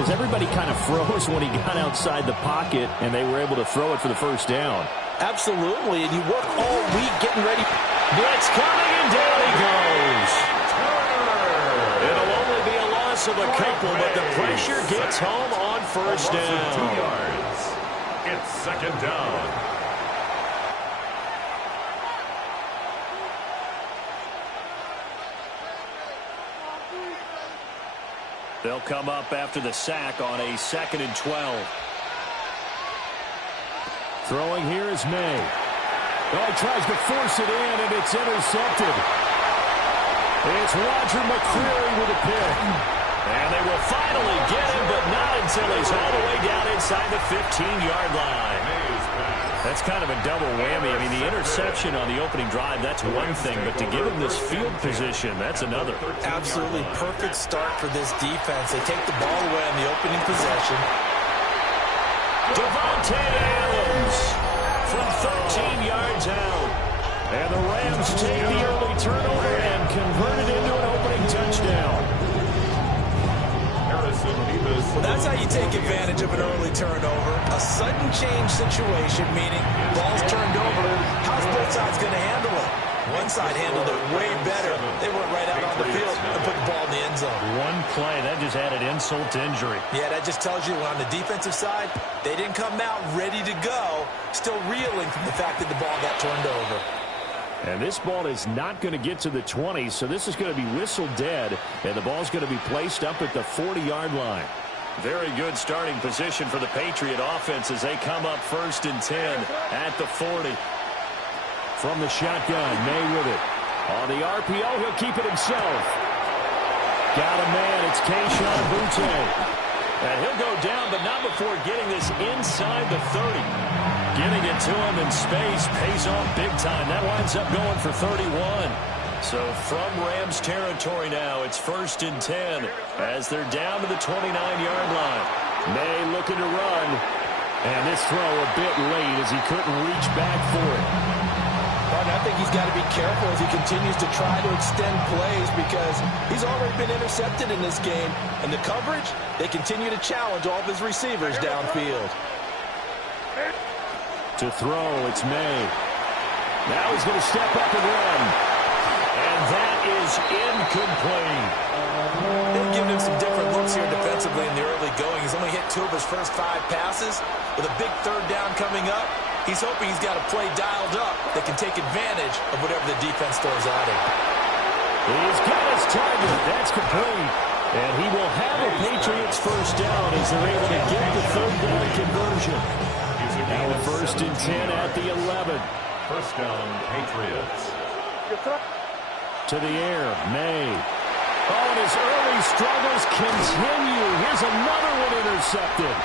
because everybody kind of froze when he got outside the pocket, and they were able to throw it for the first down. Absolutely, and you work all week getting ready. Blitz coming, and down he goes. It'll only be a loss of a couple, but the pressure gets home on first down. 2 yards. It's second down. They'll come up after the sack on a 2nd and 12. Throwing here is May. Oh, he tries to force it in, and it's intercepted. It's Roger McCreary with a pick. And they will finally get him, but not until he's all the way down inside the 15-yard line. That's kind of a double whammy. I mean, the interception on the opening drive, that's one thing, but to give him this field position, that's another. Absolutely perfect start for this defense. They take the ball away on the opening possession. Devontae Adams from 13 yards out. And the Rams take the early turnover and convert it into an opening touchdown. Well, that's how you take advantage of an early turnover. A sudden change situation, meaning ball's turned over. How's both sides going to handle it? One side handled it way better. They went right out on the field and put the ball in the end zone. One play, that just added insult to injury. Yeah, that just tells you on the defensive side, they didn't come out ready to go, still reeling from the fact that the ball got turned over. And this ball is not going to get to the 20, so this is going to be whistled dead, and the ball's going to be placed up at the 40-yard line. Very good starting position for the Patriot offense as they come up 1st and 10 at the 40. From the shotgun, May with it. On the RPO, he'll keep it himself. Got a man, it's Kayshon Boutte. And he'll go down, but not before getting this inside the 30. Getting it to him in space pays off big time. That winds up going for 31. So from Rams territory now, it's 1st and 10 as they're down to the 29-yard line. May looking to run. And this throw a bit late as he couldn't reach back for it. I think he's got to be careful as he continues to try to extend plays because he's already been intercepted in this game. And the coverage, they continue to challenge all of his receivers downfield. To throw, it's May. Now he's going to step up and run. And that is incomplete. They've given him some different looks here defensively in the early going. He's only hit 2 of his first 5 passes. With a big 3rd down coming up, he's hoping he's got a play dialed up that can take advantage of whatever the defense throws at him. He's got his target. That's complete. And he will have a Patriots first down as they're able to get the 3rd down conversion. Now a 1st and 10 at the 11. First down, Patriots. To the air, May. Oh, and his early struggles continue. Here's another one intercepted.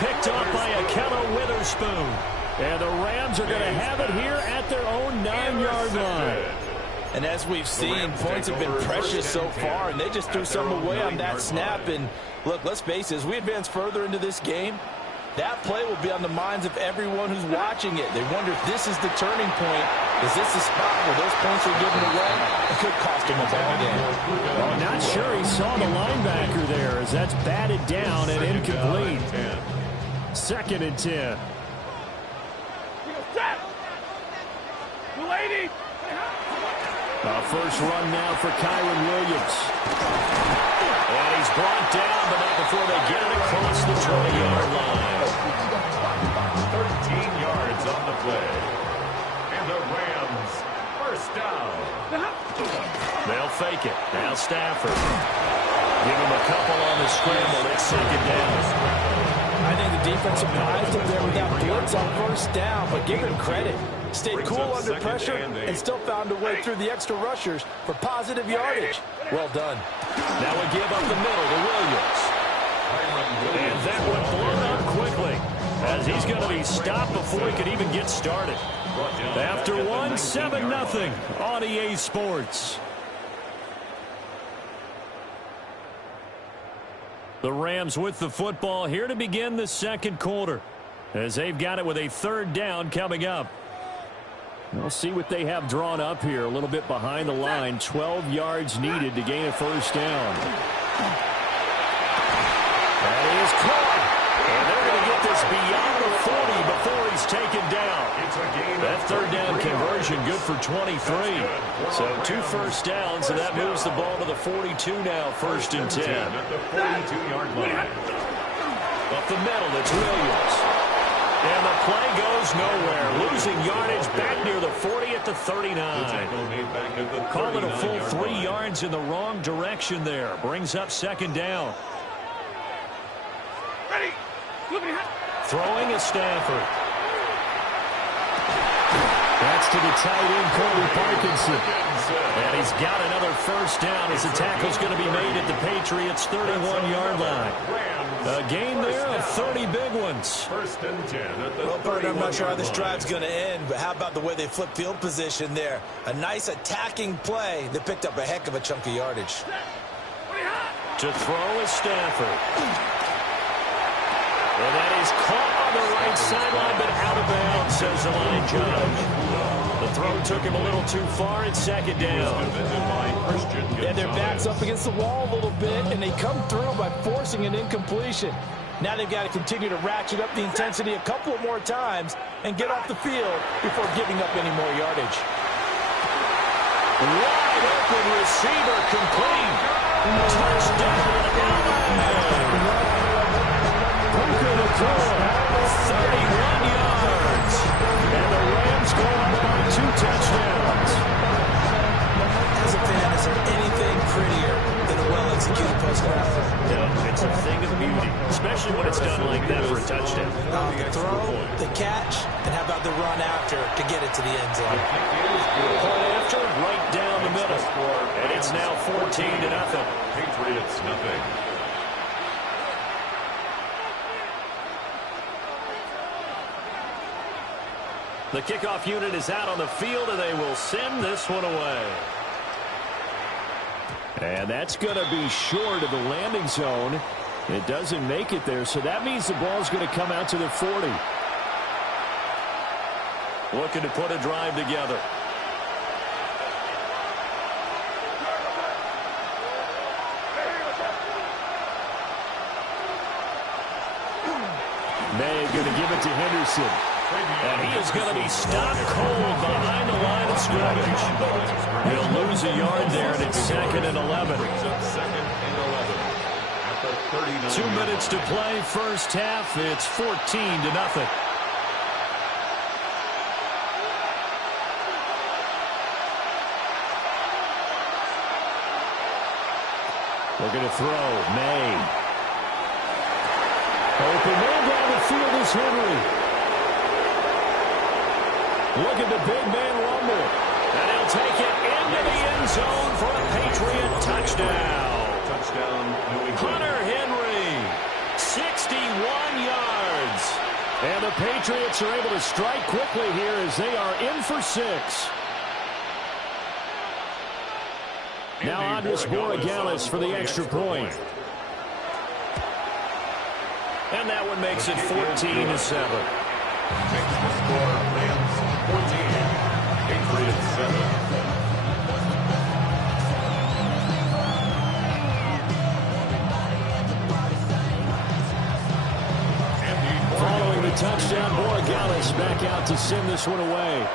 Picked up by Ahkello Witherspoon. And the Rams are going to have it here at their own 9-yard line. And as we've seen, points have been precious so far, and they just threw some away on that snap. And look, let's face it, as we advance further into this game, that play will be on the minds of everyone who's watching it. They wonder if this is the turning point. Is this the spot where those points are given away? It could cost him a ball game. Well, not sure he saw the linebacker there as that's batted down and incomplete. 2nd and 10. First run now for Kyren Williams. And he's brought down, but not before they get it across the 20-yard line. 13 yards on the play. And the Rams first down. They'll fake it. Now Stafford. Give him a couple on the scramble. It's 2nd down. I think the defense surprised him there with that blitz on first down, but give him credit. Stayed cool under pressure and still found a way through the extra rushers for positive yardage. Well done. Now we give up the middle to Williams. And that one blown up quickly as he's going to be stopped before he could even get started. After 7-0 on EA Sports. The Rams with the football here to begin the 2nd quarter as they've got it with a 3rd down coming up. We'll see what they have drawn up here. A little bit behind the line. 12 yards needed to gain a first down. before he's taken down. That third down conversion good for 23. So 2 first downs, and that moves the ball to the 42 now, 1st and 10. At the 42-yard line. Up the middle, it's Williams. And the play goes nowhere. Losing yardage back near the 40 at the 39. Call it a full 3 yards in the wrong direction there. Brings up 2nd down. Ready. Throwing is Stafford. That's to the tight end, Colby Parkinson. And he's got another first down as the tackle's going to be made at the Patriots' 31-yard line. A gain there of 30 big ones. 1st and 10. Well, Bert, I'm not sure how this drive's going to end, but how about the way they flip field position there? A nice attacking play that picked up a heck of a chunk of yardage. To throw is Stafford. And that is caught on the right sideline, but out of bounds, says the line judge. The throw took him a little too far. It's 2nd down. And their back's up against the wall a little bit, and they come through by forcing an incompletion. Now they've got to continue to ratchet up the intensity a couple of more times and get off the field before giving up any more yardage. Wide open receiver complete. Touchdown, LA. Puka Nacua, 31 yards. And the Rams go up by 2 touchdowns. As a fan, is there anything prettier than a well-executed post-route? No, it's a thing of beauty, especially when it's done like that for a touchdown. The throw, the catch, and how about the run after to get it to the end zone? Point after, right down the middle. And it's now 14-0. Patriots nothing. The kickoff unit is out on the field, and they will send this one away. And that's going to be short of the landing zone. It doesn't make it there, so that means the ball's going to come out to the 40. Looking to put a drive together. May going to give it to Henderson. And he is going to be stopped cold behind the line of scrimmage. He'll lose a yard there, and it's 2nd and 11. 2 minutes to play, first half. It's 14-0. Looking to throw. May. Open man down the field is Henry. Look at the big man rumble. And he'll take it into the end zone for a Patriot touchdown. Hunter Henry, 61 yards. And the Patriots are able to strike quickly here as they are in for 6. Now Andres Borregales for the extra point. And that one makes it 14-7. Makes the score Rams 14, Patriots 7. Following the touchdown, Borregales back out to send this one away.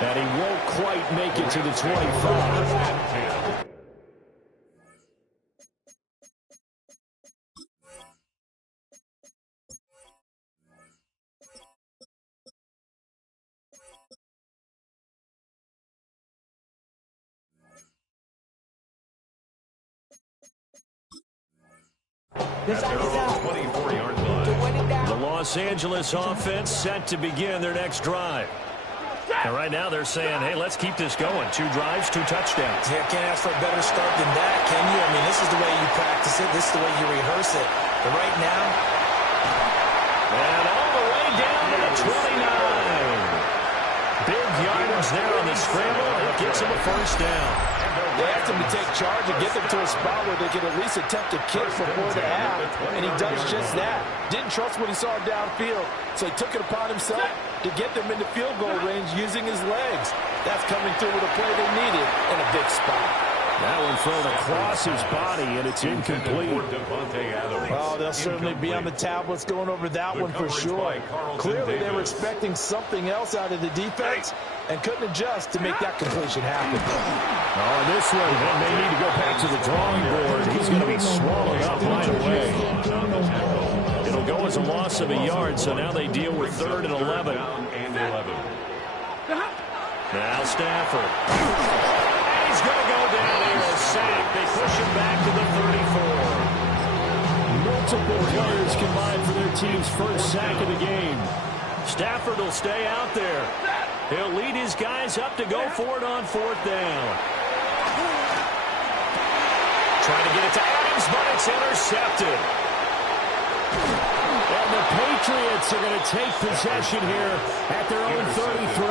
And he won't quite make it to the 25. The Los Angeles offense set to begin their next drive. And right now they're saying, hey, let's keep this going. 2 drives, 2 touchdowns. Yeah, can't ask for a better start than that, can you? I mean, this is the way you practice it. This is the way you rehearse it. But right now... And all the way down to the 29. Big yardage there on the scramble. It gets him a first down. They asked him to take charge and get them to a spot where they could at least attempt a kick for 4 1/2, and he does just that. Didn't trust what he saw downfield, so he took it upon himself to get them into field goal range using his legs. That's coming through with a play they needed in a big spot. That one thrown across his body, and it's incomplete. Oh, they'll certainly be on the tablets going over that one for sure. Clearly, they were expecting something else out of the defense and couldn't adjust to make that completion happen. Oh, and this one, they may need to go back to the drawing board. He's going to be swallowed up right away. It'll go as a loss of a yard, so now they deal with 3rd and 11. Now Stafford. He's going to go down here, a sack. They push him back to the 34. Multiple players combined for their team's first sack of the game. Stafford will stay out there. He'll lead his guys up to go for it on 4th down. Trying to get it to Adams, but it's intercepted. And the Patriots are going to take possession here at their own 33.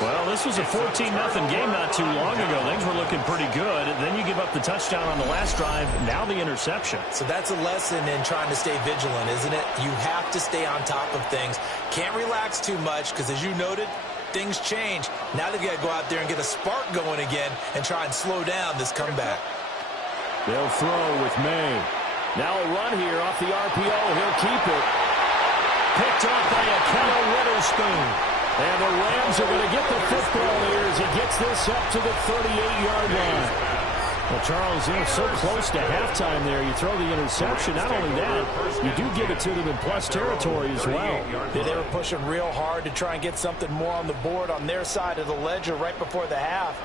Well, this was a 14-0 game not too long ago. Things were looking pretty good. Then you give up the touchdown on the last drive. Now the interception. So that's a lesson in trying to stay vigilant, isn't it? You have to stay on top of things. Can't relax too much because, as you noted, things change. Now they've got to go out there and get a spark going again and try and slow down this comeback. They'll throw with May. Now a run here off the RPO. He'll keep it. Picked off by Ahkello Witherspoon. And the Rams are going to get the football here as he gets this up to the 38-yard line. Well, Charles, you know, so close to halftime there. You throw the interception. Not only that, you do give it to them in plus territory as well. Yeah, they were pushing real hard to try and get something more on the board on their side of the ledger right before the half.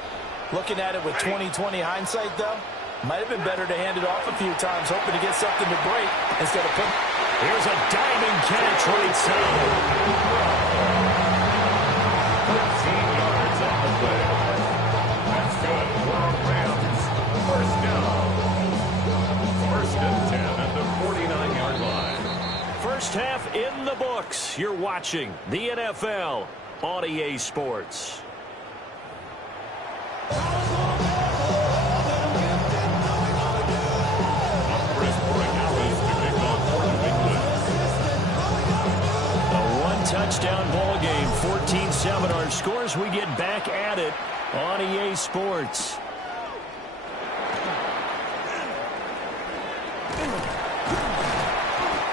Looking at it with 20/20 hindsight, though, might have been better to hand it off a few times, hoping to get something to break instead of putting. Here's a diving catch right side. 15 yards on the play. That's good for Rams. 1st down. 1st and 10 at the 49-yard line. First half in the books. You're watching the NFL on EA Sports. Touchdown ball game, 14-7 our scores. We get back at it on EA Sports.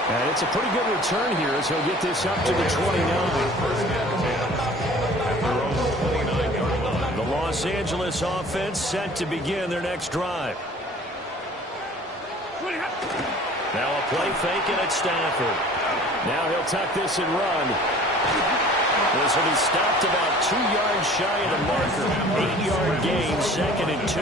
And it's a pretty good return here as he'll get this up to the 29. The Los Angeles offense set to begin their next drive. Now a play fake and it's Stafford. Now he'll tuck this and run. This will be stopped about 2 yards shy of the marker. 8-yard gain, 2nd and 2.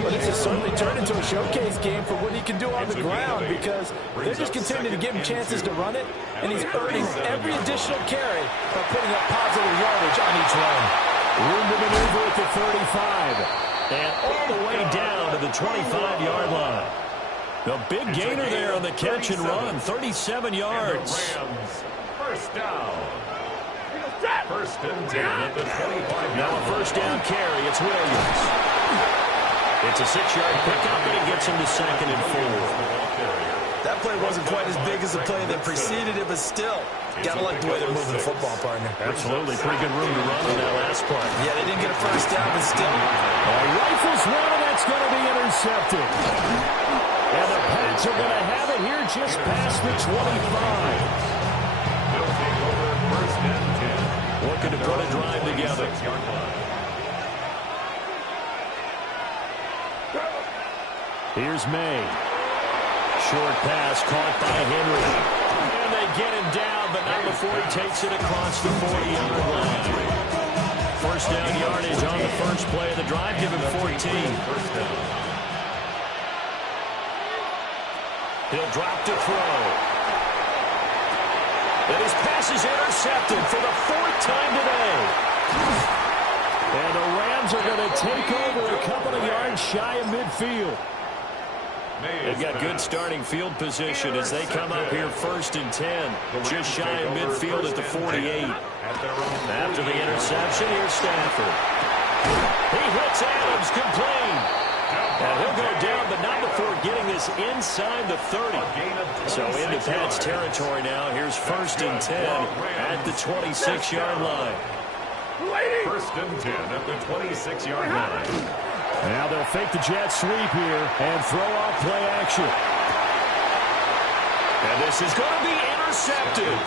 Well, this has certainly turned into a showcase game for what he can do on the ground because they're just continuing to give him chances to run it, and he's earning every additional carry by putting up positive yardage on each run. Room to maneuver at the 35. And all the way down to the 25-yard line. The big gainer there on the catch and run, 37 yards. Rams, 1st down. 1st and 10 at the 25. Now a 1st down carry. It's Williams. It's a 6-yard pickup, and it gets him to 2nd and 4. That play wasn't quite as big as the play that preceded it, but still, gotta like the way they're moving the football, partner. Absolutely. Pretty good room to run on that last play. Yeah, they didn't get a 1st down, but still. Rifles one, and that's going to be intercepted. And the Pats are going to have it here just past the 25. They'll take over 1st and 10. Looking to put a drive together. Here's May. Short pass caught by Henry. And they get him down, but not before he takes it across the 40-yard line. 1st down yardage on the first play of the drive. Give him 14. He'll drop to throw. And his pass is intercepted for the 4th time today. And the Rams are going to take over a couple of yards shy of midfield. They've got good starting field position as they come up here 1st and 10. Just shy of midfield at the 48. After the interception, here's Stafford. He hits Adams, complete. And he'll go down, but not before getting this inside the 30. So into Pats territory now. Here's 1st and 10 at the 26-yard line. First and 10 at the 26-yard line. Now they'll fake the jet sweep here and throw off play action. And this is going to be intercepted.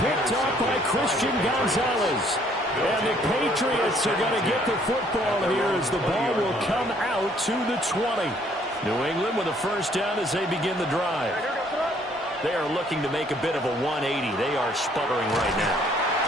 Picked up by Christian Gonzalez. And the Patriots are going to get the football here as the ball will come out to the 20. New England with a first down as they begin the drive. They are looking to make a bit of a 180. They are sputtering right now.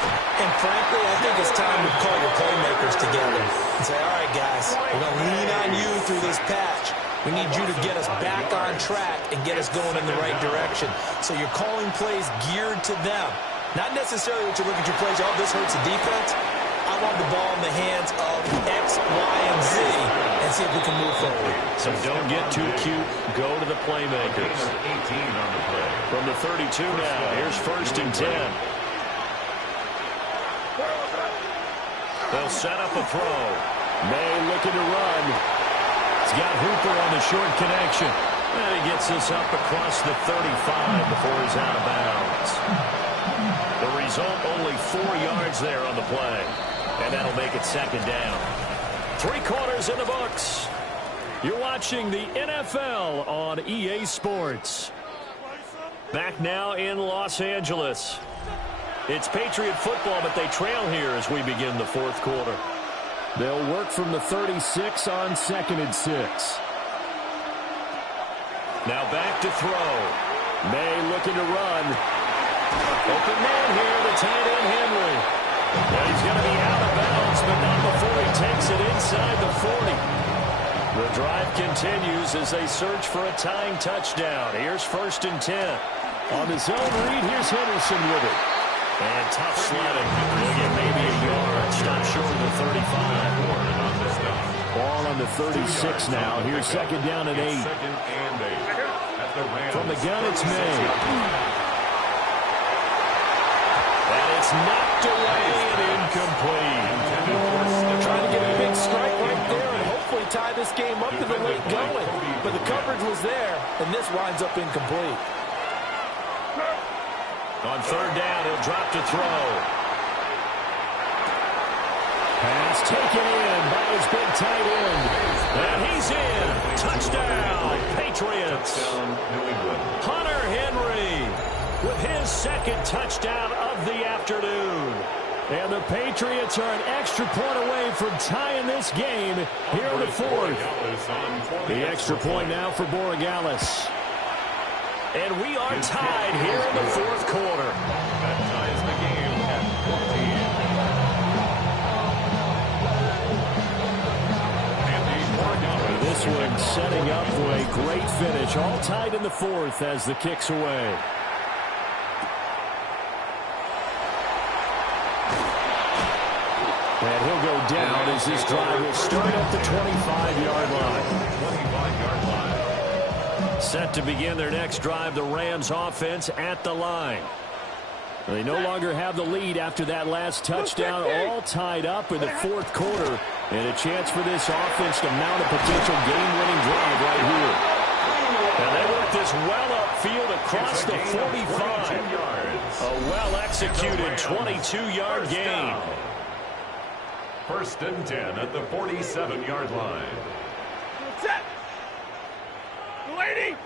And frankly, I think it's time to call your playmakers together and say, all right, guys, we're going to lean on you through this patch. We need you to get us back on track and get us going in the right direction. So you're calling plays geared to them. Not necessarily that you look at your plays, oh, this hurts the defense. I want the ball in the hands of X, Y, and Z and see if we can move forward. So don't get too cute. Go to the playmakers. 18 on the play. From the 32 now, here's first and 10. They'll set up a throw. May looking to run. He's got Hooper on the short connection. And he gets this up across the 35 before he's out of bounds. The result, only 4 yards there on the play. And that'll make it second down. 3 quarters in the books. You're watching the NFL on EA Sports. Back now in Los Angeles. It's Patriot football, but they trail here as we begin the fourth quarter. They'll work from the 36 on 2nd and 6. Now back to throw. May looking to run. Open man here, the tight end Henry. And he's going to be out of bounds, but not before he takes it inside the 40. The drive continues as they search for a tying touchdown. Here's first and 10. On the zone read, here's Henderson with it. And tough sledding. They'll get maybe a yard. Stop short of the 35. Ball on the 36 now. Here's second down and 8. From the gun, it's May. And it's knocked away and incomplete. Trying to get a big strike right there and hopefully tie this game up to the late going. But the coverage was there, and this winds up incomplete. On third down, he'll drop to throw. Pass taken in by his big tight end. And he's in. Touchdown, Patriots. Hunter Henry with his second touchdown of the afternoon. And the Patriots are an extra point away from tying this game here in the fourth. The extra point now for Borregales. And we are tied here in the fourth quarter. That ties the game at 14. This one setting up for a great finish. All tied in the fourth as the kick's away. And he'll go down as this drive will start at the 25-yard line. 25-yard line. Set to begin their next drive, the Rams offense at the line. They no longer have the lead after that last touchdown, all tied up in the fourth quarter. And a chance for this offense to mount a potential game-winning drive right here. And they work this well upfield across the 45. A well-executed 22-yard gain. First and 10 at the 47-yard line. Set. Lady.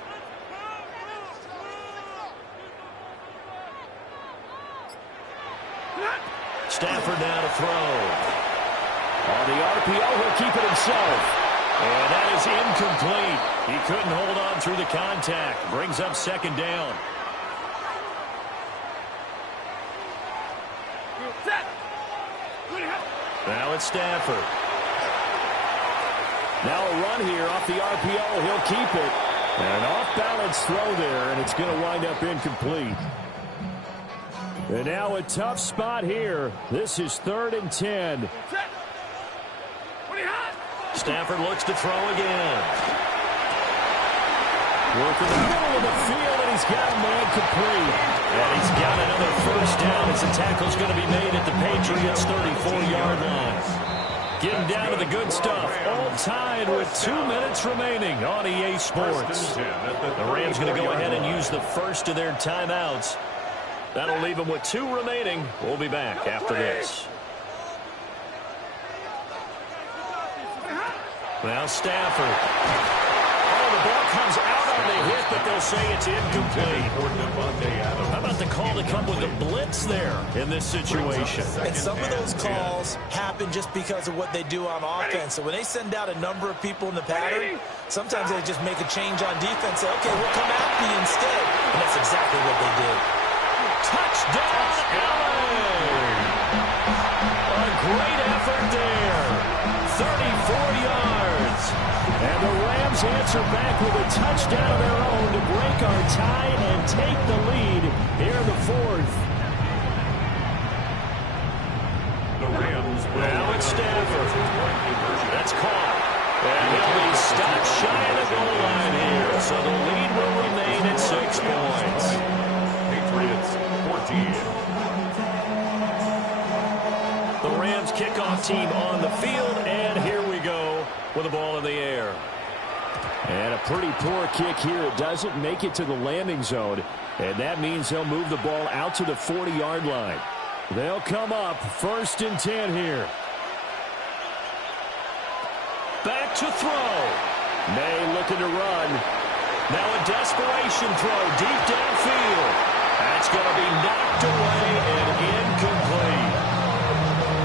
Stafford now to throw. On the RPO, he'll keep it himself. And that is incomplete. He couldn't hold on through the contact. Brings up second down. Now it's Stafford. Now a run here off the RPO. He'll keep it. And an off-balance throw there, and it's going to wind up incomplete. And now a tough spot here. This is 3rd and 10. Stafford looks to throw again. Working the middle of the field, and he's got a man complete. And he's got another first down as the tackle's going to be made at the Patriots' 34-yard line. Getting down to the good stuff. All tied with 2 minutes remaining on EA Sports. The Rams going to go ahead and use the first of their timeouts. That'll leave them with 2 remaining. We'll be back after this. Now Stafford. Oh, the ball comes out on the hit, but they'll say it's incomplete. How about the call to come with the blitz there in this situation? And some of those calls happen just because of what they do on offense. So when they send out a number of people in the pattern, sometimes they just make a change on defense. Say, okay, we'll come after you instead. And that's exactly what they did. Touchdown, Allen! A great effort there. 34 yards. And the Rams answer back with a touchdown of their own to break our tie and take the lead here in the fourth. The Rams will now it's Stafford. That's caught. And he'll be stopped shy of the goal line here. So the lead will remain at 6 points. Patriots 14. The Rams kickoff team on the field, and here we go with the ball in the air. And a pretty poor kick here. It doesn't make it to the landing zone, and that means they'll move the ball out to the 40-yard line. They'll come up 1st and 10 here. Back to throw. May looking to run. Now a desperation throw deep downfield. That's going to be knocked away and incomplete.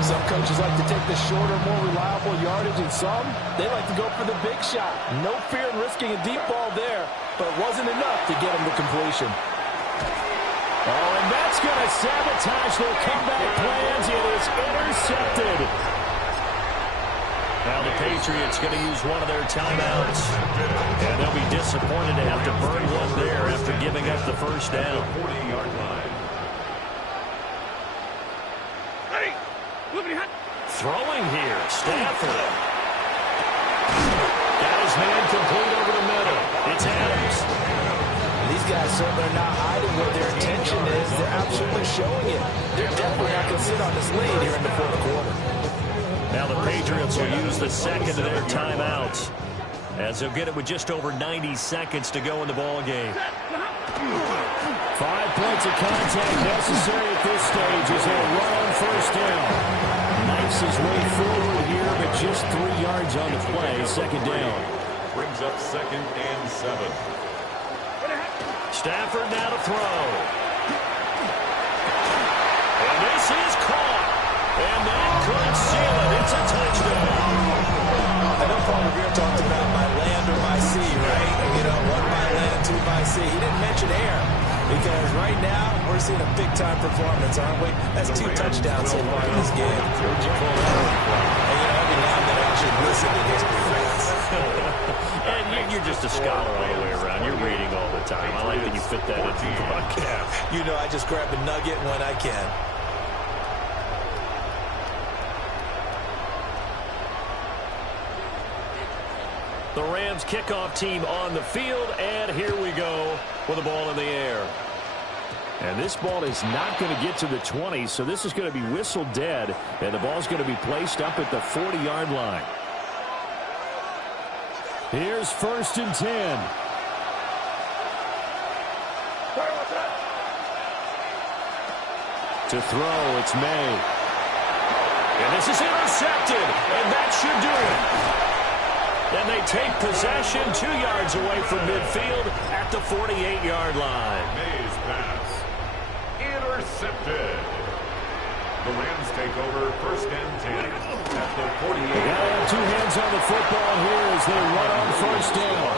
Some coaches like to take the shorter, more reliable yardage, and some, they like to go for the big shot. No fear in risking a deep ball there, but it wasn't enough to get them to completion. Oh, and that's going to sabotage their comeback plans. It is intercepted. Now the Patriots going to use one of their timeouts. And they'll be disappointed to have to burn one there after giving up the first down. 40-yard line. Throwing here, Stafford. Got his man complete over the middle. It's Adams. These guys certainly are not hiding what their intention is. They're absolutely showing it. They're definitely not going to sit on this lead here in the fourth quarter. Now the Patriots will use the second of their timeouts, as they'll get it with just over 90 seconds to go in the ball game. 5 points of contact necessary at this stage as they'll run on first down. Knifes his way forward here, but just 3 yards on the play. Second down. Brings up 2nd and 7. Stafford now to throw. And this is caught. And that could seal it. It's a touchdown. I know Paul Revere talked about by land or by sea, right? You know, 1 by land, 2 by sea. He didn't mention air because right now we're seeing a big-time performance, aren't we? That's 2 touchdowns so far in this game. Where'd you pull that one from? And, you know, every now and then I should listen to this defense. And you're just a scholar all the way around. You're reading all the time. I like that you fit that into the broadcast. You know, I just grab a nugget when I can. The Rams kickoff team on the field, and here we go with the ball in the air. And this ball is not going to get to the 20, so this is going to be whistled dead, and the ball's going to be placed up at the 40-yard line. Here's 1st and 10. To throw, it's May. And this is intercepted, and that should do it. And they take possession 2 yards away from midfield at the 48-yard line. May's pass. Intercepted. The Rams take over 1st and 10 at the 48. They gotta have 2 hands on the football here as they run on first down.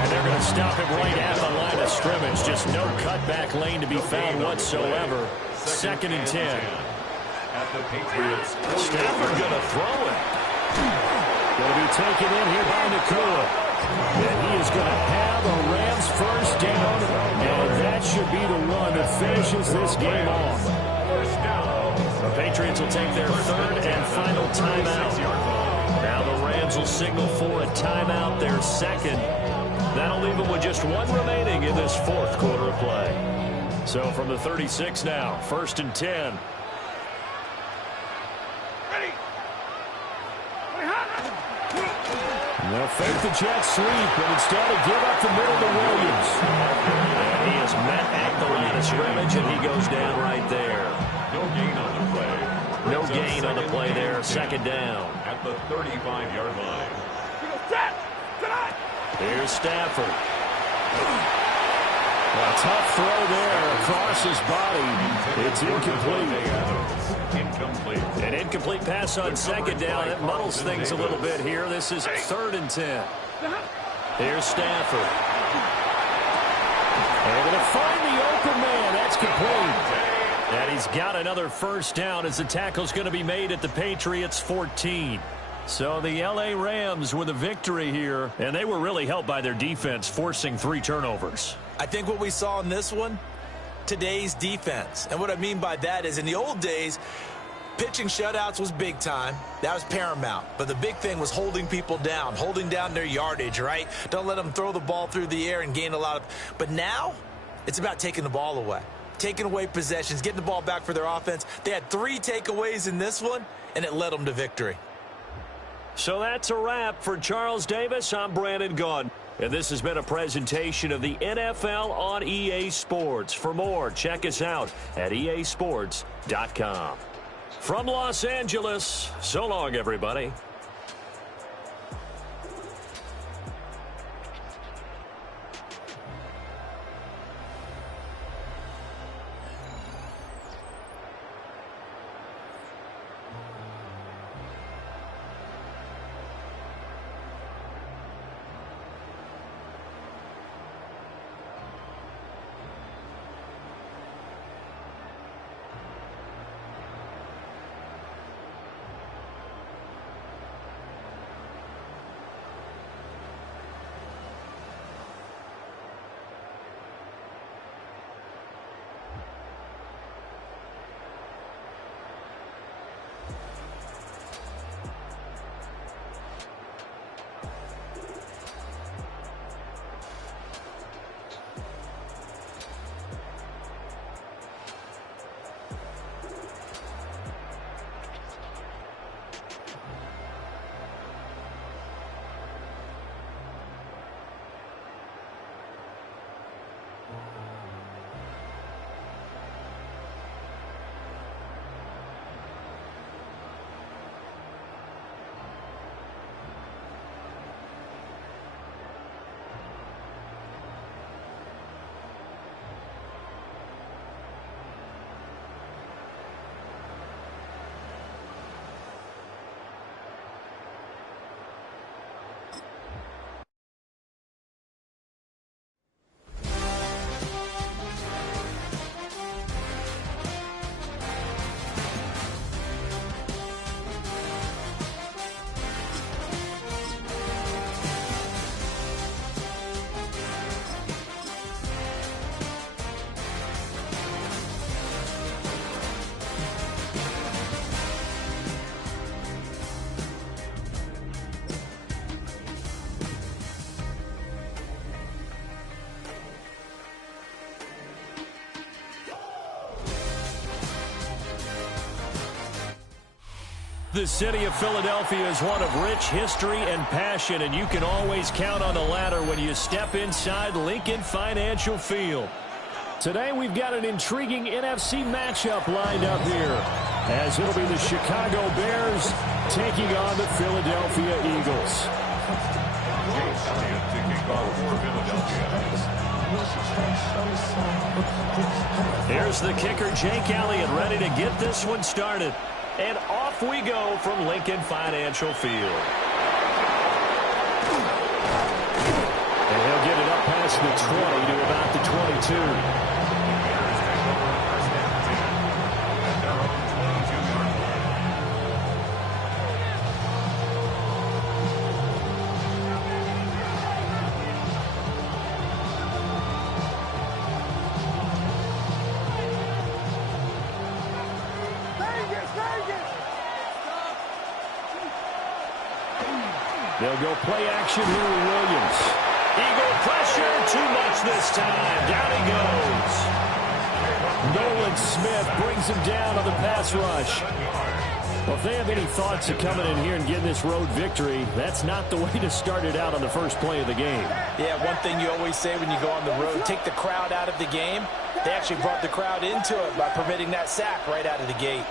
And they're going to stop him right at the line of scrimmage. Just no cutback lane to be found whatsoever. 2nd and 10. At the Patriots. Stafford going to throw it. Going to be taken in here by Nakua. And he is going to have a Rams first down. And that should be the one that finishes this game off. The Patriots will take their 3rd and final timeout. Now the Rams will signal for a timeout, their 2nd. That'll leave them with just 1 remaining in this 4th quarter of play. So from the 36 now, 1st and 10. They'll fake the jet sweep, and instead of give up the middle to Williams. And he is met at the line of scrimmage, and he goes down right there. No gain on the play. No gain on the play there. 2nd down. At the 35-yard line. Here's Stafford. A tough throw there across his body. It's incomplete. An incomplete pass on second down. It muddles things a little bit here. This is 3rd and 10. Here's Stafford. Able to find the open man. That's complete. And he's got another first down as the tackle's going to be made at the Patriots' 14. So the L.A. Rams with a victory here, and they were really helped by their defense forcing 3 turnovers. I think what we saw in this one, today's defense. And what I mean by that is in the old days, pitching shutouts was big time. That was paramount. But the big thing was holding people down, holding down their yardage, right? Don't let them throw the ball through the air and gain a lot of. But now it's about taking the ball away, taking away possessions, getting the ball back for their offense. They had 3 takeaways in this one, and it led them to victory. So that's a wrap for Charles Davis. I'm Brandon Gaudin. And this has been a presentation of the NFL on EA Sports. For more, check us out at easports.com. From Los Angeles, so long, everybody. The city of Philadelphia is one of rich history and passion, and you can always count on the ladder when you step inside Lincoln Financial Field. Today we've got an intriguing NFC matchup lined up here, as it'll be the Chicago Bears taking on the Philadelphia Eagles. Here's the kicker, Jake Elliott, ready to get this one started. And off we go from Lincoln Financial Field. And he'll get it up past the 20 to about the 22. They'll go play action here with Williams. Eagle pressure, too much this time. Down he goes. Nolan Smith brings him down on the pass rush. Well, if they have any thoughts of coming in here and getting this road victory, that's not the way to start it out on the first play of the game. Yeah, one thing you always say when you go on the road, take the crowd out of the game. They actually brought the crowd into it by permitting that sack right out of the gate.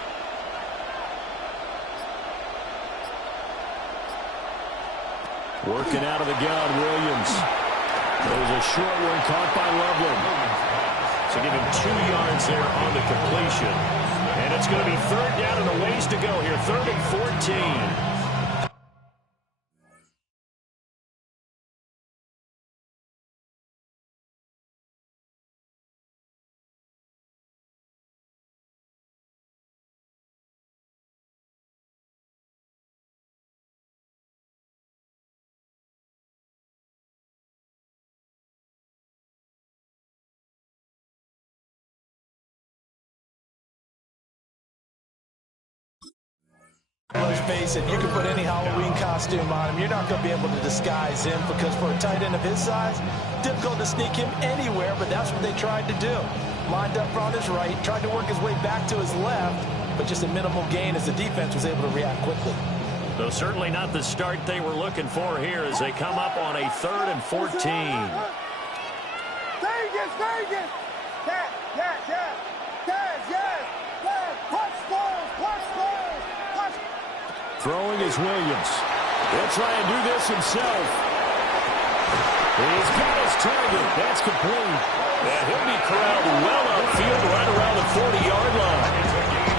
Working out of the gun, Williams. There's a short one caught by Loveland. So give him 2 yards there on the completion. And it's going to be third down and a ways to go here. 3rd and 14. Let's face it, you can put any Halloween costume on him. You're not going to be able to disguise him because for a tight end of his size, difficult to sneak him anywhere, but that's what they tried to do. Lined up on his right, tried to work his way back to his left, but just a minimal gain as the defense was able to react quickly. Though certainly not the start they were looking for here as they come up on a 3rd and 14. Vegas! Yes! Throwing is Williams. He'll try and do this himself. He's got his target. That's complete. And he'll be corralled well upfield right around the 40-yard line.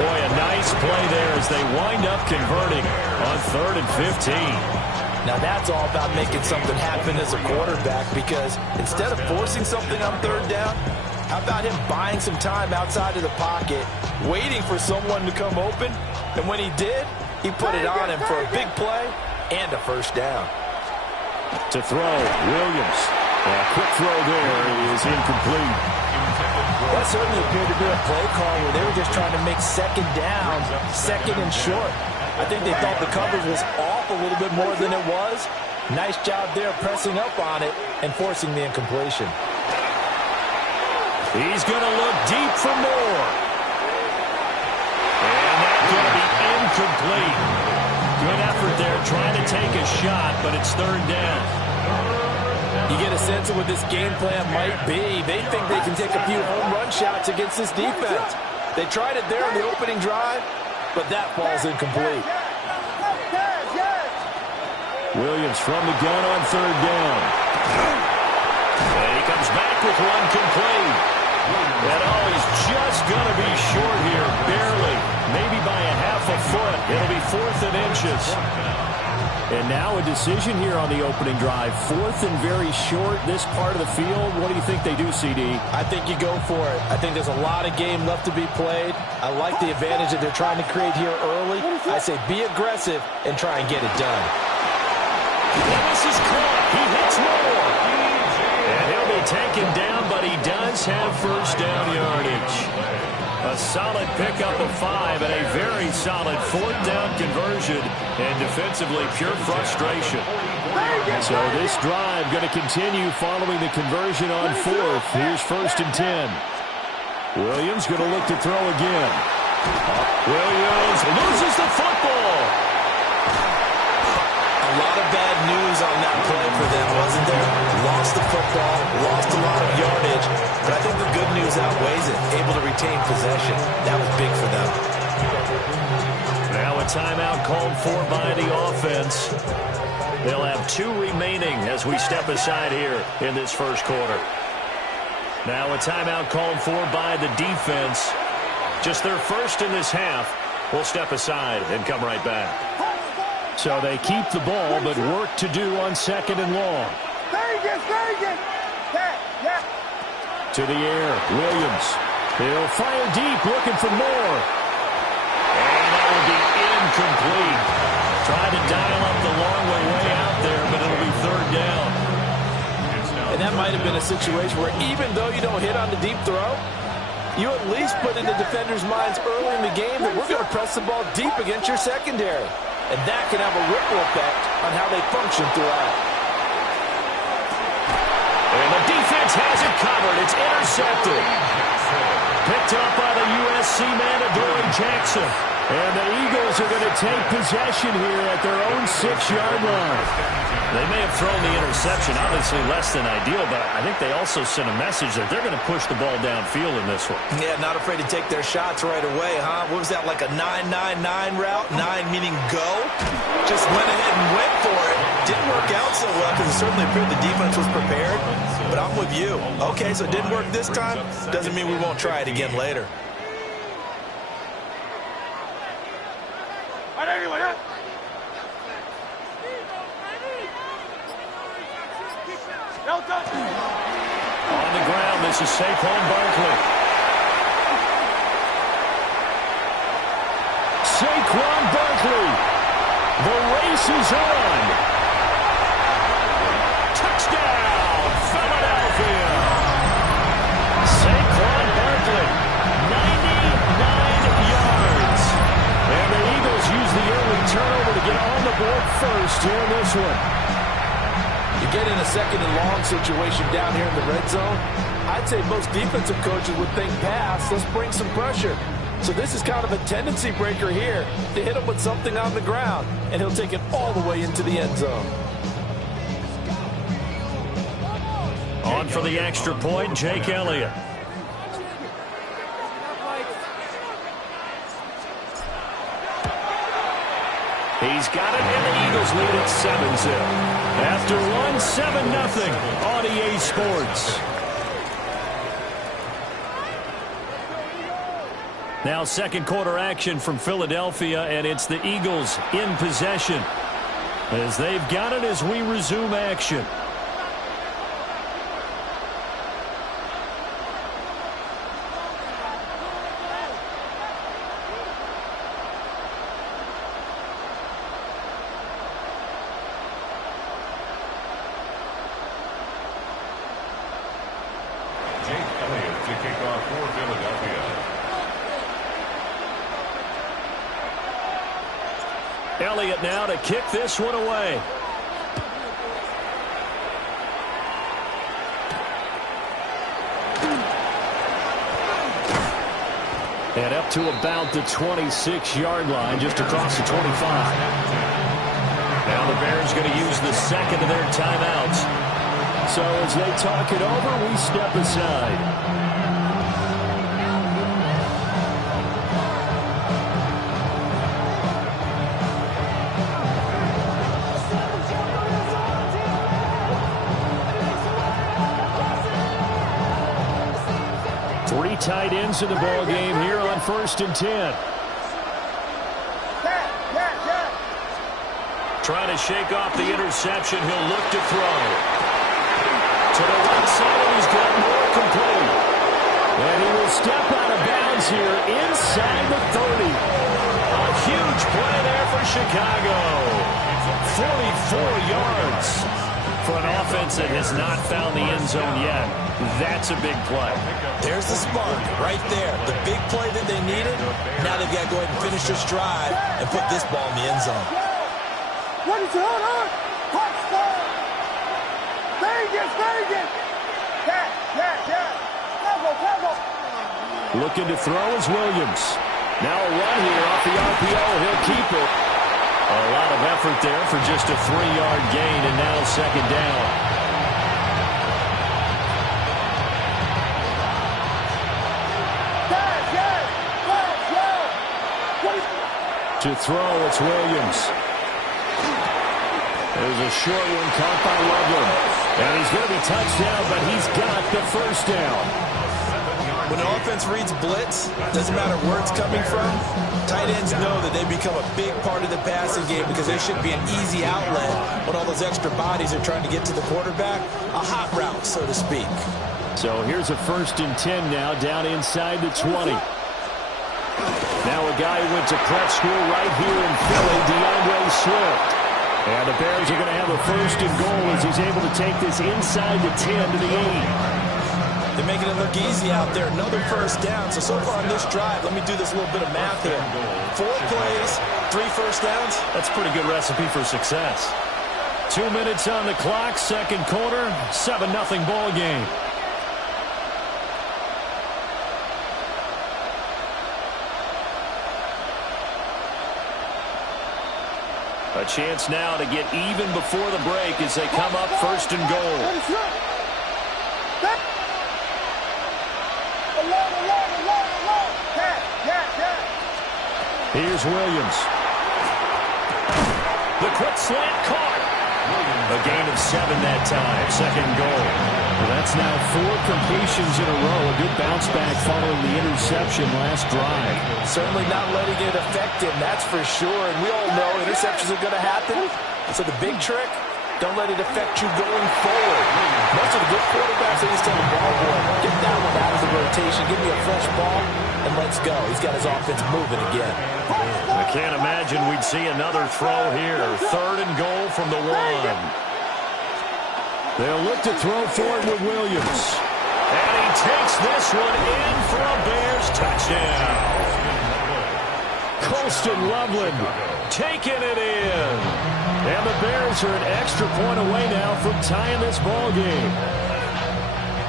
Boy, a nice play there as they wind up converting on 3rd and 15. Now that's all about making something happen as a quarterback because instead of forcing something on 3rd down, how about him buying some time outside of the pocket, waiting for someone to come open, and when he did, he put it on him for a big play and a 1st down. To throw, Williams. A quick throw there is incomplete. That certainly appeared to be a play call where they were just trying to make 2nd down, 2nd and short. I think they thought the coverage was off a little bit more than it was. Nice job there pressing up on it and forcing the incompletion. He's going to look deep for more. And that's going to be incomplete. Good effort there trying to take a shot, but it's 3rd down. You get a sense of what this game plan might be. They think they can take a few home run shots against this defense. They tried it there on the opening drive, but that falls incomplete. Williams from the gun on 3rd down. And he comes back with one complete. And he's just going to be short here, barely. Maybe by a half a foot. It'll be 4th and inches. And now a decision here on the opening drive. 4th and very short, this part of the field. What do you think they do, CD? I think you go for it. I think there's a lot of game left to be played. I like the advantage that they're trying to create here early. I say be aggressive and try and get it done. And this is caught. He hits more. And he'll be taken down, but he does have 1st down yardage. A solid pickup of 5 and a very solid 4th down conversion. And defensively, pure frustration. So this drive going to continue following the conversion on 4th. Here's 1st and 10. Williams going to look to throw again. Williams loses the football. A lot of bad news on that play for them, wasn't there? Lost the football, lost a lot of yardage, but I think the good news outweighs it. Able to retain possession. That was big for them. Now a timeout called for by the offense. They'll have 2 remaining as we step aside here in this 1st quarter. Now a timeout called for by the defense. Just their 1st in this half. We'll step aside and come right back. So they keep the ball, but work to do on 2nd and long. Vegas! To the air, Williams. He'll fire deep, looking for more. And that will be incomplete. Tried to dial up the long way out there, but it'll be 3rd down. And that might have been a situation where even though you don't hit on the deep throw, you at least put in the defenders' minds early in the game that we're going to press the ball deep against your secondary. And that can have a ripple effect on how they function throughout. And the defense has it covered. It's intercepted. Picked up by the USC man, Adoree Jackson. And the Eagles are going to take possession here at their own 6-yard line. They may have thrown the interception, obviously less than ideal, but I think they also sent a message that they're going to push the ball downfield in this one. Yeah, not afraid to take their shots right away, huh? What was that, like a 9-9-9 route? 9 meaning go? Just went ahead and went for it. Didn't work out so well because it certainly appeared the defense was prepared. But I'm with you. Okay, so it didn't work this time. Doesn't mean we won't try it again later. On the ground, this is Saquon Barkley. Saquon Barkley. The race is on. Touchdown, Philadelphia. Saquon Barkley, 99 yards. And the Eagles use the early turnover to get on the board first here in this one. You get in a second and long situation down here in the red zone, I'd say most defensive coaches would think pass, let's bring some pressure. So this is kind of a tendency breaker here to hit him with something on the ground, and he'll take it all the way into the end zone. On for the extra point, Jake Elliott. He's got it, and the Eagles lead at 7-0. After one, 7-0 on EA Sports. Now second quarter action from Philadelphia, and it's the Eagles in possession as they've got it as we resume action. Jake Elliott to kick off for Philadelphia. Elliott now to kick this one away. And up to about the 26-yard line, just across the 25. Now the Bears going to use the second of their timeouts. So as they talk it over, we step aside. Three tight ends in the ball game here on 1st and 10. Trying to shake off the interception. He'll look to throw. To the right side, and he's got more complete. And he will step out of bounds here inside the 30. A huge play there for Chicago. 44 yards for an offense that has not found the end zone yet. That's a big play. There's the spark right there. The big play that they needed. Now they've got to go ahead and finish this drive and put this ball in the end zone. What is going on? Touchdown! Vegas! Looking to throw is Williams. Now a run here off the RPO. He'll keep it. A lot of effort there for just a 3-yard gain, and now second down. To throw, it's Williams. There's a short one caught by Loveland. And he's going to be touched down, but he's got the first down. When an offense reads blitz, doesn't matter where it's coming from, tight ends know that they become a big part of the passing game because they should be an easy outlet when all those extra bodies are trying to get to the quarterback. A hot route, so to speak. So here's a 1st and 10 now, down inside the 20. Now a guy who went to prep school right here in Philly, DeAndre Swift. And the Bears are going to have a 1st and goal as he's able to take this inside the 10 to the 8. They're making it look easy out there. Another first down. So far on this drive, let me do this little bit of math here. 4 plays, 3 first downs. That's a pretty good recipe for success. 2 minutes on the clock, second quarter, 7-0 ball game. A chance now to get even before the break as they come up 1st and goal. Here's Williams. The quick slant caught. A gain of 7 that time. Second goal. Well, that's now 4 completions in a row. A good bounce back following the interception last drive. Certainly not letting it affect him, that's for sure. And we all know interceptions are going to happen. So the big trick, don't let it affect you going forward. Most of the good quarterbacks, they just tell the ball boy, get that one out of the rotation, give me a fresh ball, and let's go. He's got his offense moving again. I can't imagine we'd see another throw here. 3rd and goal from the 1. They'll look to throw forward with Williams. And he takes this one in for a Bears touchdown. Colston Loveland taking it in. And the Bears are an extra point away now from tying this ball game.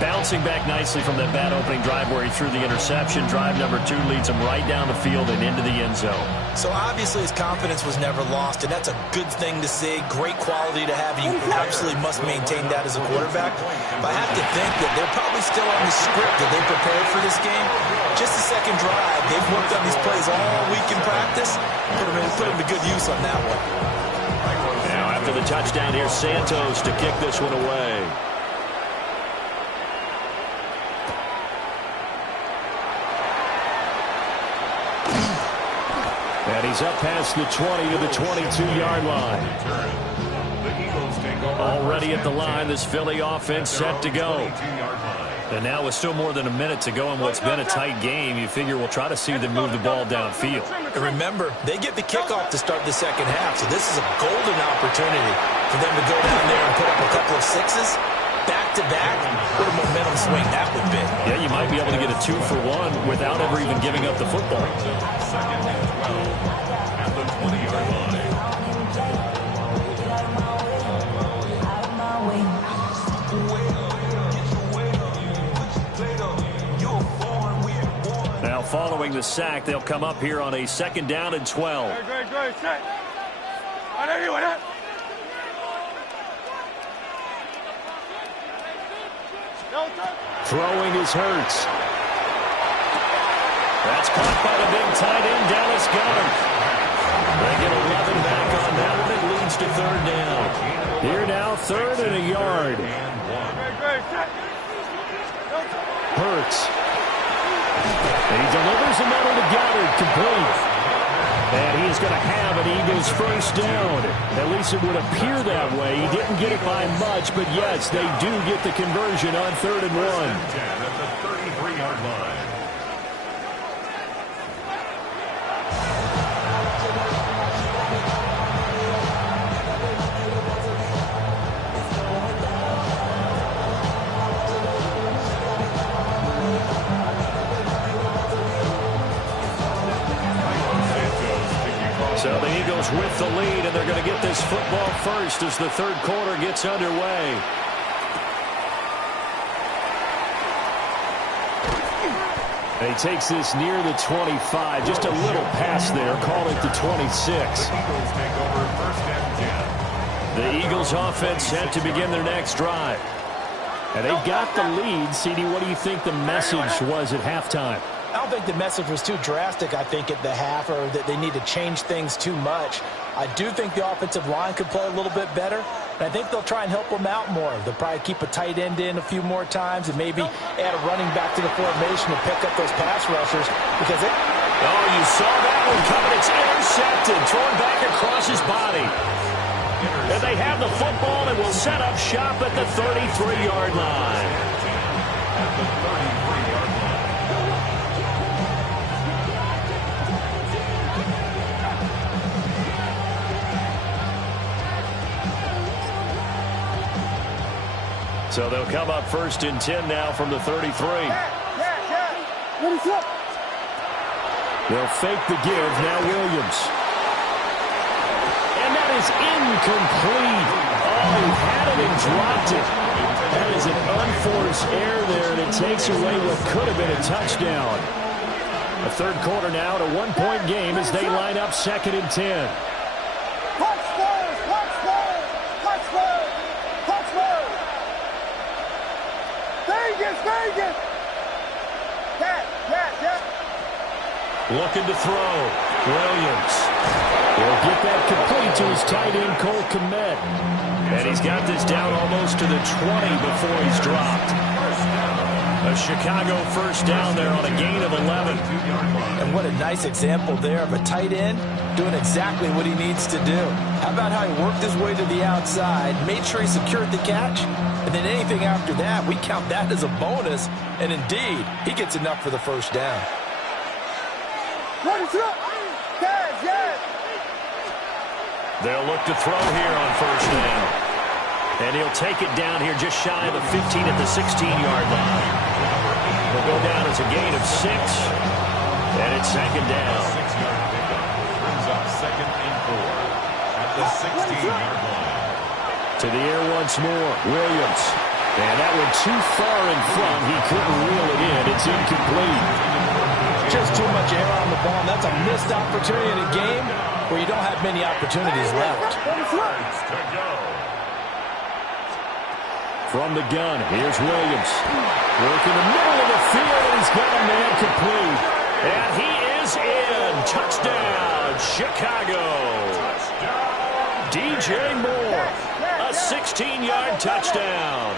Bouncing back nicely from that bad opening drive where he threw the interception. Drive number 2 leads him right down the field and into the end zone. So obviously his confidence was never lost, and that's a good thing to see. Great quality to have. You absolutely must maintain that as a quarterback. But I have to think that they're probably still on the script that they prepared for this game. Just the second drive. They've worked on these plays all week in practice. Put them to good use on that one. Now after the touchdown, here's Santos to kick this one away. And he's up past the 20 to the 22-yard line. Already at the line, this Philly offense set to go. And now with still more than a minute to go in what's been a tight game, you figure we'll try to see them move the ball downfield. And remember, they get the kickoff to start the second half, so this is a golden opportunity for them to go down there and put up a couple of sixes. Back-to-back, what a momentum swing that would be. Yeah, you might be able to get a 2-for-1 without ever even giving up the football. Second and 12 at the 20-yard line. Now following the sack, they'll come up here on a 2nd down and 12. Good. Set. Right. Throwing is Hurts. That's caught by the big tight end, Dallas Goedert. They get 11 back on that one. It leads to 3rd down. Here now, 3rd and a yard. Hurts. And he delivers another to Goedert, complete. And he is going to have an Eagles 1st down. At least it would appear that way. He didn't get it by much, but yes, they do get the conversion on 3rd and 1. At the 33-yard line. So the Eagles with the lead, and they're going to get this football first as the 3rd quarter gets underway. He takes this near the 25. Just a little pass there. Call it the 26. Eagles take over 1st and 10. The Eagles offense set to begin their next drive. And they've got the lead. CD, what do you think the message was at halftime? I don't think the message was too drastic, I think, at the half, or that they need to change things too much. I do think the offensive line could play a little bit better, and I think they'll try and help them out more. They'll probably keep a tight end in a few more times and maybe add a running back to the formation to pick up those pass rushers because it... Oh, you saw that one coming. It's intercepted, thrown back across his body. And they have the football and will set up shop at the 33-yard line. At the 33-yard line. So they'll come up 1st and 10 now from the 33. They'll fake the give. Now Williams. And that is incomplete. Oh, he had it and dropped it. That is an unforced error there, and it takes away what could have been a touchdown. A 3rd quarter now, at a 1-point game as they line up 2nd and 10. Vegas. Looking to throw. Williams will get that complete to his tight end, Cole Kmet. And he's got this down almost to the 20 before he's dropped. A Chicago first down there on a gain of 11. And what a nice example there of a tight end doing exactly what he needs to do. How about how he worked his way to the outside, made sure he secured the catch, and then anything after that, we count that as a bonus. And indeed, he gets enough for the first down. They'll look to throw here on first down. And he'll take it down here just shy of the 15 at the 16-yard line. He'll go down as a gain of 6. And it's second down. 6-yard pickup brings up 2nd and 4 at the 16-yard line. To the air once more, Williams. And that one too far in front. He couldn't reel it in. It's incomplete. Just too much air on the ball. And that's a missed opportunity in a game where you don't have many opportunities left. To go. From the gun, here's Williams. Working the middle of the field, and he's got a man complete. And he is in. Touchdown, Chicago. DJ Moore, a 16-yard touchdown.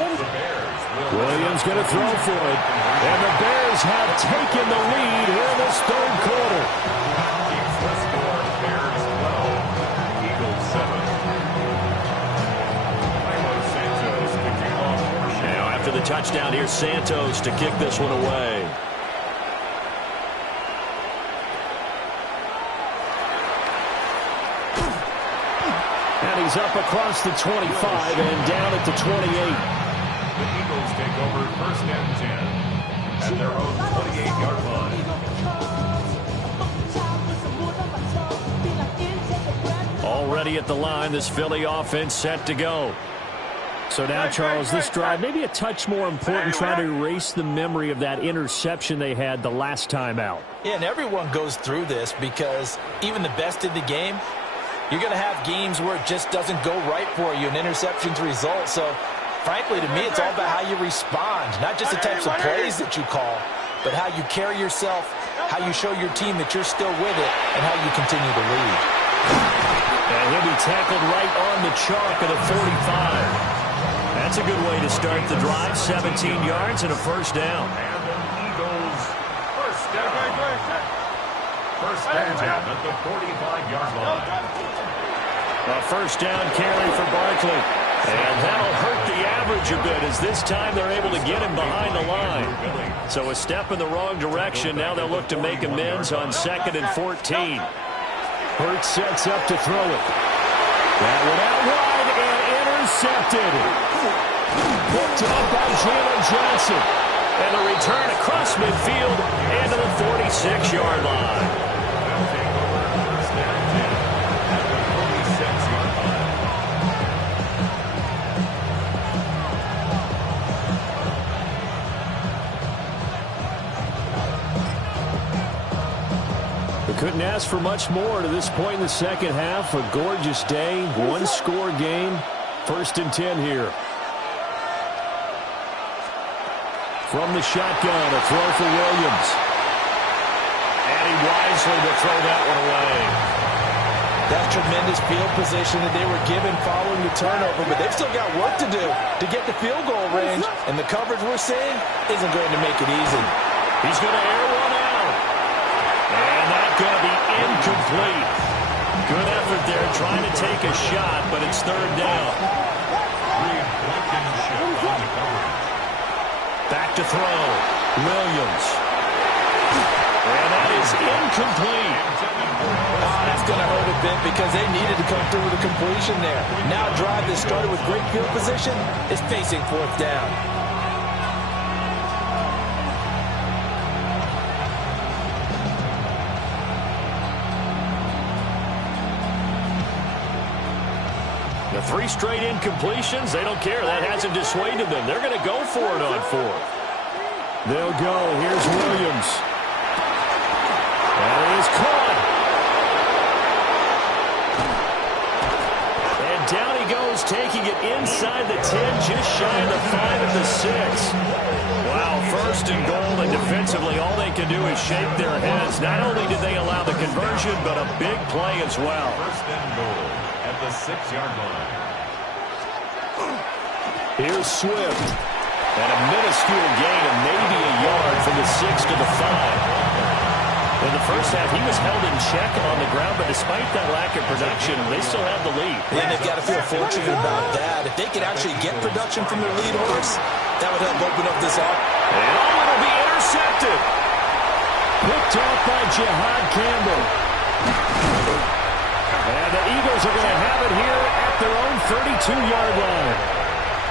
Williams going to throw for it. And the Bears have taken the lead here in this third quarter. Keeps the score. Bears 12, Eagles 7. Santos kicking off for Chicago. Now after the touchdown, here's Santos to kick this one away. And he's up across the 25 and down at the 28. The Eagles take over 1st and 10 at their own 28-yard line. Already at the line, this Philly offense set to go. So now, Charles, this drive maybe a touch more important, trying to erase the memory of that interception they had the last time out. Yeah, and everyone goes through this because even the best in the game, you're going to have games where it just doesn't go right for you, and interceptions result. So, frankly, to me, it's all about how you respond, not just the types of plays that you call, but how you carry yourself, how you show your team that you're still with it, and how you continue to lead. And he'll be tackled right on the chalk of the 45. That's a good way to start the drive, 17 yards and a first down. And the Eagles first down. First and 10 at the 45-yard line. A first down carry for Barkley. And that'll hurt the average a bit as this time they're able to get him behind the line. So a step in the wrong direction. Now they'll look to make amends on 2nd and 14. Hurts sets up to throw it. That one out wide and intercepted. Picked up by Jalen Johnson. And a return across midfield and to the 46-yard line. Couldn't ask for much more to this point in the second half. A gorgeous day, one-score game. 1st and 10 here. From the shotgun, a throw for Williams. And he wisely to throw that one away. That's tremendous field position that they were given following the turnover, but they've still got work to do to get the field goal range, and the coverage we're seeing isn't going to make it easy. He's going to air one out. And that's going to be incomplete. Good effort there trying to take a shot, but it's 3rd down. Back to throw. Williams. And that is incomplete. That's going to hurt a bit because they needed to come through with a completion there. Now a drive that started with great field position is facing 4th down. The 3 straight incompletions, they don't care. That hasn't dissuaded them. They're going to go for it on 4th. They'll go. Here's Williams. And it is caught. And down he goes, taking it inside the 10, just shy of the 5 at the 6. Wow, 1st and goal, and defensively all they can do is shake their heads. Not only did they allow the conversion, but a big play as well. 1st and goal at the 6-yard line. Here's Swift. And a minuscule gain of maybe a yard from the 6 to the 5. In the first half, he was held in check on the ground, but despite that lack of production, they still have the lead. And they've got to feel fortunate about that. If they could actually get production from their lead horse, that would help open up this up. And it'll be intercepted. Picked off by Jihad Campbell. And the Eagles are going to have it here at their own 32-yard line.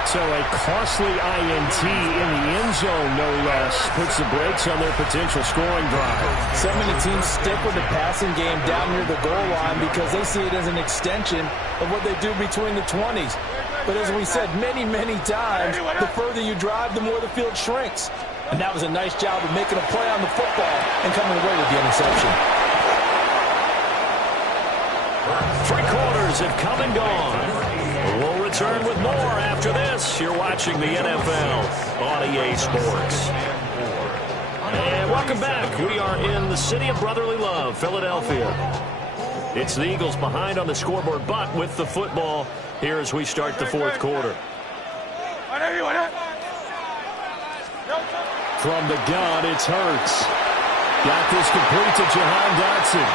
So a costly INT in the end zone, no less, puts the brakes on their potential scoring drive. So many teams stick with the passing game down near the goal line because they see it as an extension of what they do between the 20s. But as we said many, many times, the further you drive, the more the field shrinks. And that was a nice job of making a play on the football and coming away with the interception. 3 quarters have come and gone. We'll return with more after this. You're watching the NFL on EA Sports. And welcome back. We are in the city of brotherly love, Philadelphia. It's the Eagles behind on the scoreboard, but with the football here as we start the 4th quarter. From the gun, it's Hurts. Got this complete to Jahan Dotson.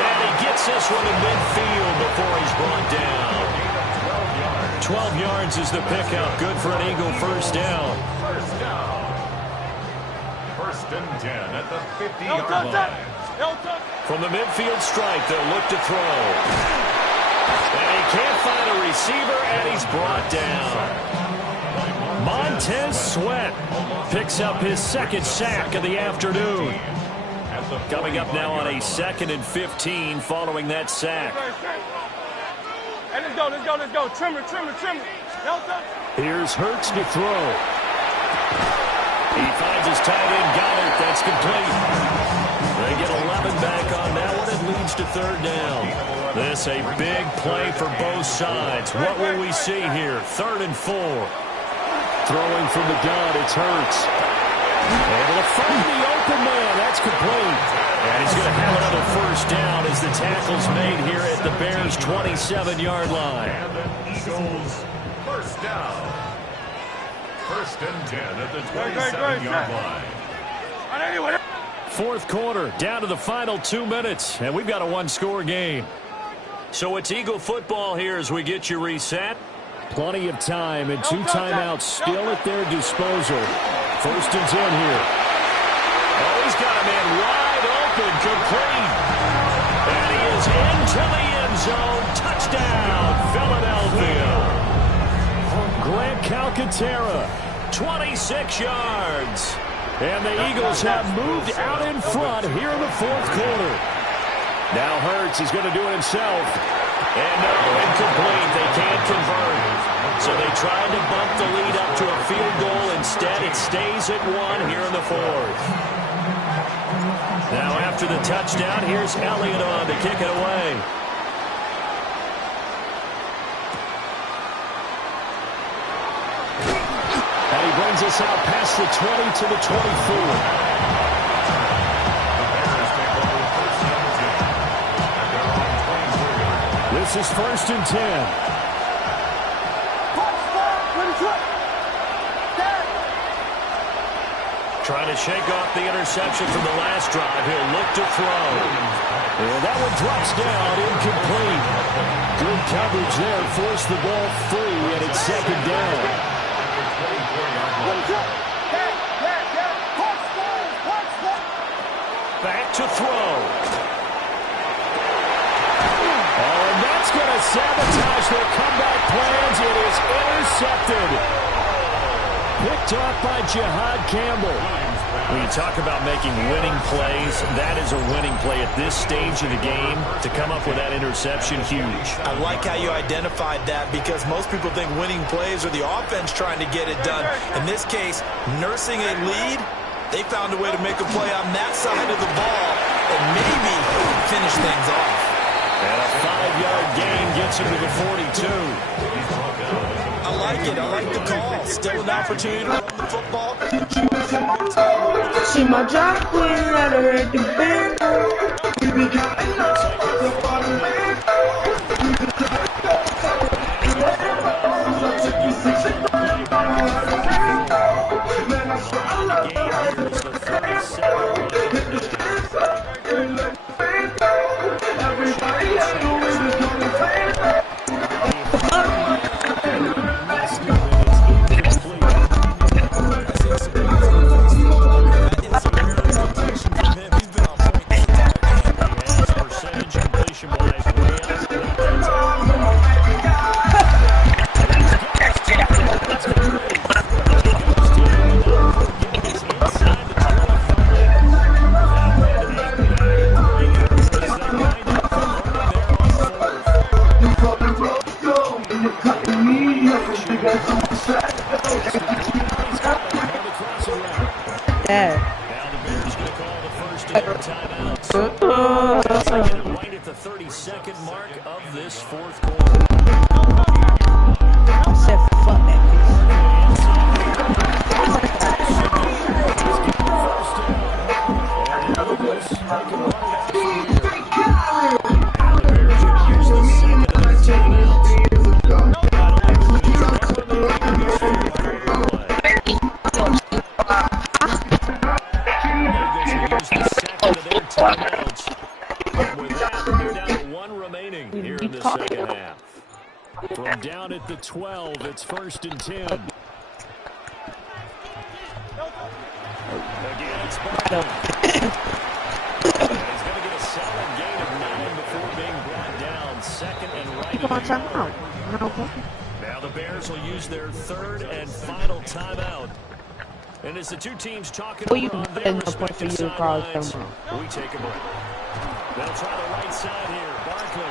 And he gets this one to midfield before he's brought down. 12 yards is the pickup. Good for an Eagle first down. First down. 1st and 10 at the 50-yard line. From the midfield stripe, they'll look to throw. And he can't find a receiver, and he's brought down. Montez Sweat picks up his 2nd sack of the afternoon. Coming up now on a 2nd and 15 following that sack. Hey, let's go. Trimmer. Here's Hurts to throw. He finds his tight end, Goddard. That's complete. They get 11 back on that one. It leads to 3rd down. This a big play for both sides. What will we see here? 3rd and 4. Throwing from the gun, it's Hurts. Able to find the open man. That's complete. And he's going to have another first down as the tackle's made here at the Bears' 27-yard line. And the Eagles first down. 1st and 10 at the 27-yard line. 4th quarter, down to the final 2 minutes, and we've got a 1-score game. So it's Eagle football here as we get you reset. Plenty of time and 2 timeouts still at their disposal. 1st and 10 here. Oh, he's got a man wide open, complete. And he is into the end zone. Touchdown, Philadelphia. Grant Calcaterra, 26 yards. and the Eagles have moved out in front here in the 4th quarter. Now Hurts is going to do it himself. And no, incomplete. They can't convert. So they tried to bump the lead up to a field goal. Instead, it stays at 1 here in the 4th. Now after the touchdown, here's Elliott on to kick it away. And he brings us out past the 20 to the 24. This is 1st and 10. Trying to shake off the interception from the last drive. He'll look to throw. And that one drops down, incomplete. Good coverage there, forced the ball free, and it's 2nd down. Back to throw. Oh, and that's going to sabotage their comeback plans. It is intercepted. Picked off by Jihad Campbell. When you talk about making winning plays, that is a winning play at this stage of the game. To come up with that interception, huge. I like how you identified that because most people think winning plays are the offense trying to get it done. In this case, nursing a lead, they found a way to make a play on that side of the ball and maybe finish things off. And a 5-yard gain gets him to the 42. I like it. I like the call. Still an opportunity to run the football. See my job when I read the band. Right at the 32nd mark of this fourth quarter. I said, fuck that From down at the 12, it's 1st and 10. Again, it's Barkley. He's going to get a solid gain of 9 before being brought down. 2nd and right. Now the Bears will use their 3rd and final timeout. And as the two teams talking over on their respective sidelines, we take a break. They'll try the right side here. Barkley.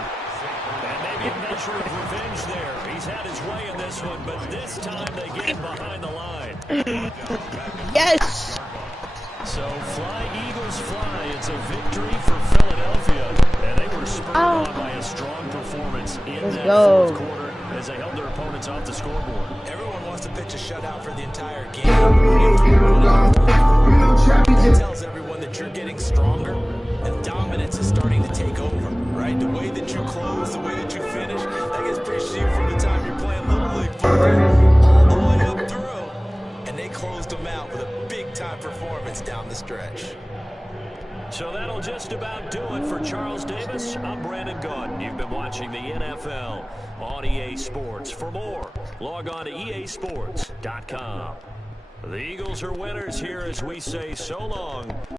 And maybe a measure of revenge there. He's had his way in this one, but this time they get him behind the line. Yes! So Flying Eagles fly. It's a victory for Philadelphia. And they were spurred on by a strong performance in that fourth quarter as they held their opponents off the scoreboard. Everyone wants to pitch a shutout for the entire game. It tells everyone that you're getting stronger and dominance is starting to take over, right? The way that you close, the way that you finish, that gets pretty cheap from the time you're playing Little League football all the way up through. And they closed them out with a big-time performance down the stretch. So that'll just about do it for Charles Davis. I'm Brandon Gaudin. You've been watching the NFL on EA Sports. For more, log on to easports.com. The Eagles are winners here as we say so long.